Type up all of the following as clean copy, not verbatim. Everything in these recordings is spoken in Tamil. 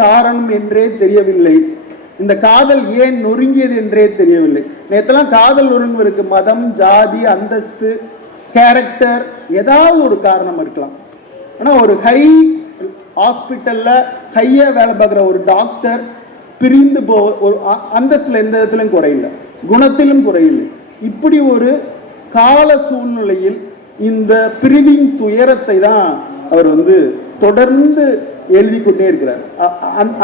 காரணம் என்றே தெரியவில்லை. இந்த காதல் ஏன் நொறுங்கியது என்றே தெரியவில்லை. நேற்றெல்லாம் காதல் நொறுங்குவதற்கு மதம், ஜாதி, அந்தஸ்து, கேரக்டர் ஏதாவது ஒரு காரணம் இருக்கலாம். ஆனால் ஒரு ஹை ஹாஸ்பிட்டல்ல ஹையா வேலை பார்க்குற ஒரு டாக்டர் பிரிந்து ஒரு அந்தஸ்துல எந்த இடத்திலும் குறையில்லை, குணத்திலும் குறையில்லை. இப்படி ஒரு கால சூழ்நிலையில் இந்த பிரிவின் துயரத்தை தான் அவர் தொடர்ந்து எழுதி கொண்டே இருக்கிறார்.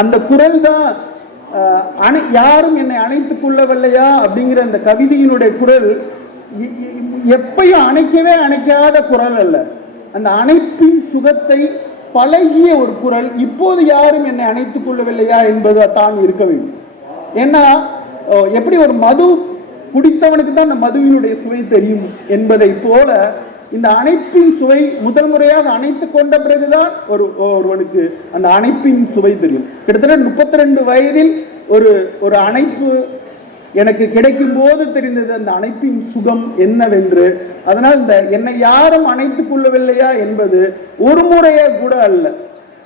அந்த குரல் தான் யாரும் என்னை அணைத்துக் கொள்ளவில்லையா அப்படிங்கிற அந்த கவிதையினுடைய குரல் எப்பயும் அணைக்கவே அணைக்காத குரல் அல்ல. அந்த அணைப்பின் சுகத்தை பழகிய ஒரு குரல். இப்போது யாரும் என்னை அணைத்துக் கொள்ளவில்லையா என்பது தான் இருக்க வேண்டும். ஏன்னா எப்படி ஒரு மது குடித்தவனுக்கு தான் அந்த மதுவினுடைய சுவை தெரியும் என்பதை போல இந்த அணைப்பின் சுவை முதல் முறையாக அணைத்து கொண்ட பிறகுதான் ஒருவனுக்கு அந்த அணைப்பின் சுவை தெரியும். கிட்டத்தட்ட 32 வயதில் ஒரு அணைப்பு எனக்கு கிடைக்கும் போது தெரிந்தது அந்த அணைப்பின் சுகம் என்னவென்று. அதனால் இந்த என்னை யாரும் அணைத்துக் கொள்ளவில்லையா என்பது ஒரு முறையே கூட அல்ல.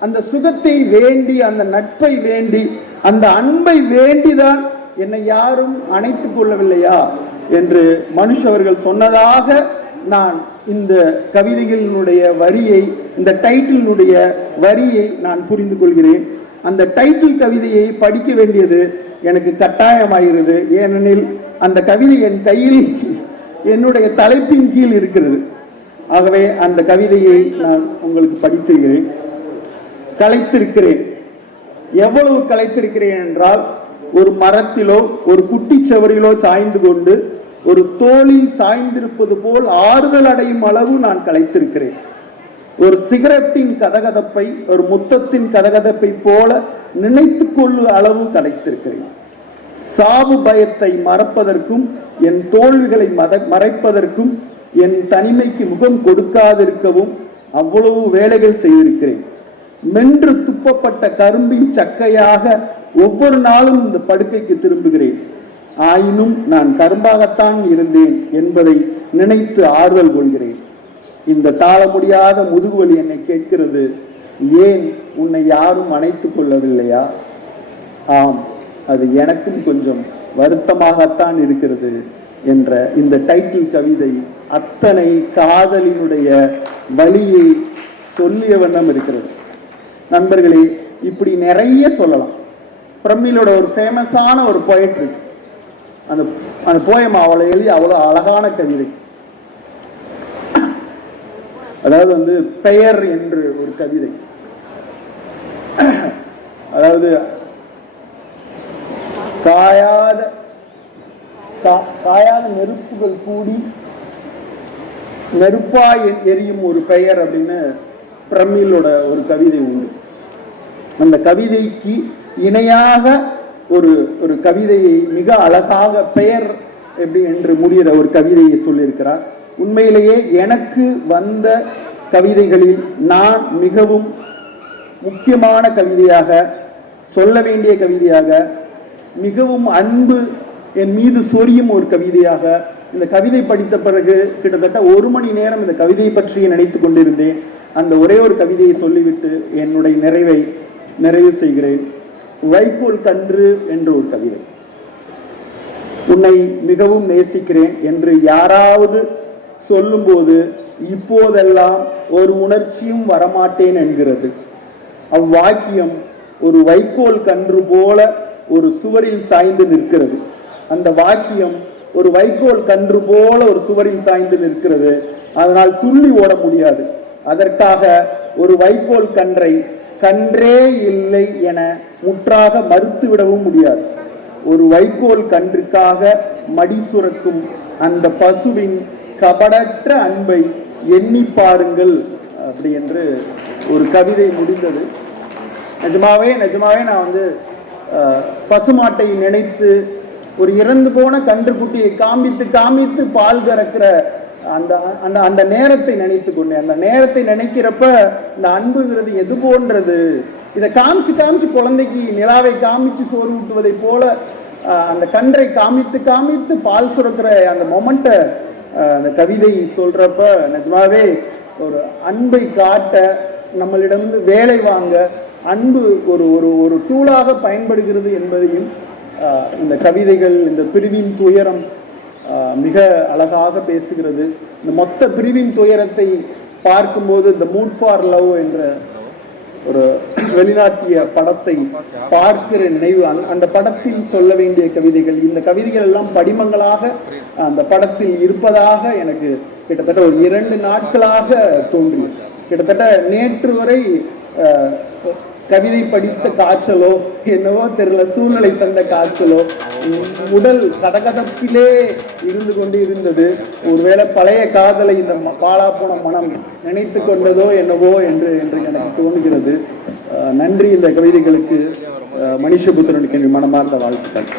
அந்த சுகத்தை வேண்டி, அந்த நட்பை வேண்டி, அந்த அன்பை வேண்டிதான் என்னை யாரும் அணைத்துக் கொள்ளவில்லையா என்று மனுஷ் அவர்கள் சொன்னதாக நான் இந்த கவிதைகளினுடைய வரியை, இந்த டைட்டிலுடைய வரியை நான் புரிந்து கொள்கிறேன். அந்த டைட்டில் கவிதையை படிக்க வேண்டியது எனக்கு கட்டாயமாகிறது. ஏனெனில் அந்த கவிதை என் கையில் என்னுடைய தலைப்பின் கீழ் இருக்கிறது. ஆகவே அந்த கவிதையை நான் உங்களுக்கு படித்திருக்கிறேன். கலைத்திருக்கிறேன். எவ்வளவு கலைத்திருக்கிறேன் என்றால், ஒரு மரத்திலோ ஒரு குட்டி செவரிலோ சாய்ந்து கொண்டு ஒரு தோளில் சாய்ந்திருப்பது போல் ஆறுதல் அடையும் அளவு நான் கலைத்திருக்கிறேன். ஒரு சிகரெட்டின் கதகதப்பை ஒரு முத்தத்தின் கதகதப்பை போல நினைத்து கொள்ளும் அளவு கலைத்திருக்கிறேன். சாவு பயத்தை மறப்பதற்கும், என் தோல்விகளை மறைப்பதற்கும், என் தனிமைக்கு முகம் கொடுக்காதிருக்கவும் அவ்வளவு வேலைகள் செய்திருக்கிறேன். மென்று துப்பப்பட்ட கரும்பின் சக்கையாக ஒவ்வொரு நாளும் இந்த படுக்கைக்கு திரும்புகிறேன். ஆயினும் நான் கரும்பாகத்தான் இருந்தேன் என்பதை நினைத்து ஆறுதல் கொள்கிறேன். இந்த தாழ முடியாத முதுகுவலி என்னை கேட்கிறது, ஏன் உன்னை யாரும் அணைத்துக் கொள்ளவில்லையா? ஆம், அது எனக்கும் கொஞ்சம் வருத்தமாகத்தான் இருக்கிறது என்ற இந்த டைட்டில் கவிதை அத்தனை காதலினுடைய வலியை சொல்லிய வண்ணம் இருக்கிறது. நண்பர்களே, இப்படி நிறைய சொல்லலாம். பிரமிழோட ஒரு ஃபேமஸான ஒரு போயட் இருக்கு. அந்த போயம் அவளை எழுதி அவ்வளோ அழகான கவிதை. அதாவது பெயர் என்று ஒரு கவிதை. அதாவது காயாத நெருப்புகள் கூடி நெருப்பாய் எரியும் ஒரு பெயர் அப்படின்னு பிரமிழோட ஒரு கவிதை உண்டு. அந்த கவிதைக்கு இணையாக ஒரு கவிதையை மிக அழகாக பெயர் எப்படி என்று முடிகிற ஒரு கவிதையை சொல்லியிருக்கிறார். உண்மையிலேயே எனக்கு வந்த கவிதைகளில் நான் மிகவும் முக்கியமான கவிதையாக, சொல்ல வேண்டிய கவிதையாக, மிகவும் அன்பு என் மீது சொரியும் ஒரு கவிதையாக இந்த கவிதை படித்த பிறகு கிட்டத்தட்ட 1 மணி நேரம் இந்த கவிதையை பற்றி நினைத்து கொண்டிருந்தேன். அந்த ஒரே ஒரு கவிதையை சொல்லிவிட்டு என்னுடைய நிறைவு செய்கிறேன். வைக்கோல் கன்று என்று ஒரு கவிதை. உன்னை மிகவும் நேசிக்கிறேன் என்று யாராவது சொல்லும்போது இப்போதெல்லாம் ஒரு உணர்ச்சியும் வரமாட்டேன் என்கிறது. அவ்வாக்கியம் ஒரு வைக்கோல் கன்று போல ஒரு சுவரில் சாய்ந்து நிற்கிறது. அந்த வாக்கியம் ஒரு வைக்கோல் கன்று போல ஒரு சுவரில் சாய்ந்து நிற்கிறது. அதனால் துள்ளி ஓட முடியாது. அதற்காக ஒரு வைக்கோல் கன்றே இல்லை என முற்றாக மறுத்துவிடவும் முடியாது. ஒரு வைக்கோல் கன்றுக்காக மடி சுரக்கும் அந்த பசுவின் கபடற்ற அன்பை எண்ணி பாருங்கள் அப்படி என்று ஒரு கவிதை முடிந்தது. நிஜமாவே நான் பசுமாட்டை நினைத்து ஒரு இறந்து போன கன்றுக்குட்டியை காமித்து பால் கறக்கிற அந்த நேரத்தை நினைத்து கொண்டேன். அந்த நேரத்தை நினைக்கிறப்ப இந்த அன்புங்கிறது எது போன்றது, இதை காமிச்சு குழந்தைக்கு நிலாவை காமிச்சு சோறு ஊட்டுவதை போல அந்த கன்றை காமித்து பால் சுரக்கிற அந்த மொமெண்ட்டை அந்த கவிதை சொல்றப்ப நிஜமாவே ஒரு அன்பை காட்ட, நம்மளிடம் வேலை வாங்க அன்பு ஒரு ஒரு ஒரு டூலாக பயன்படுகிறது என்பதையும் இந்த கவிதைகள், இந்த பிரிவின் துயரம் மிக அழகாக பேசுகிறது. இந்த மொத்த பிரிவின் துயரத்தை பார்க்கும்போது இந்த மூட் ஃபார் லவ் என்ற ஒரு வெளிநாட்டிய படத்தை பார்க்கிற நினைவு, அந்த படத்தில் சொல்ல வேண்டிய கவிதைகள், இந்த கவிதைகள் எல்லாம் படிமங்களாக அந்த படத்தில் இருப்பதாக எனக்கு கிட்டத்தட்ட ஒரு 2 நாட்களாக தோன்றியது. கிட்டத்தட்ட நேற்று வரை கவிதை படித்த காய்ச்சலோ என்னவோ தெரியல, சூழ்நிலை தந்த காய்ச்சலோ, உடல் கதகதப்பிலே இருந்து கொண்டு இருந்தது. ஒருவேளை பழைய காதலை இந்த பாழா போன மனம் நினைத்து கொண்டதோ என்னவோ என்று எனக்கு தோன்றுகிறது. நன்றி இந்த கவிதைகளுக்கு. மனிஷபுத்திரனுக்கு என் மனமார்ந்த வாழ்த்துக்கள்.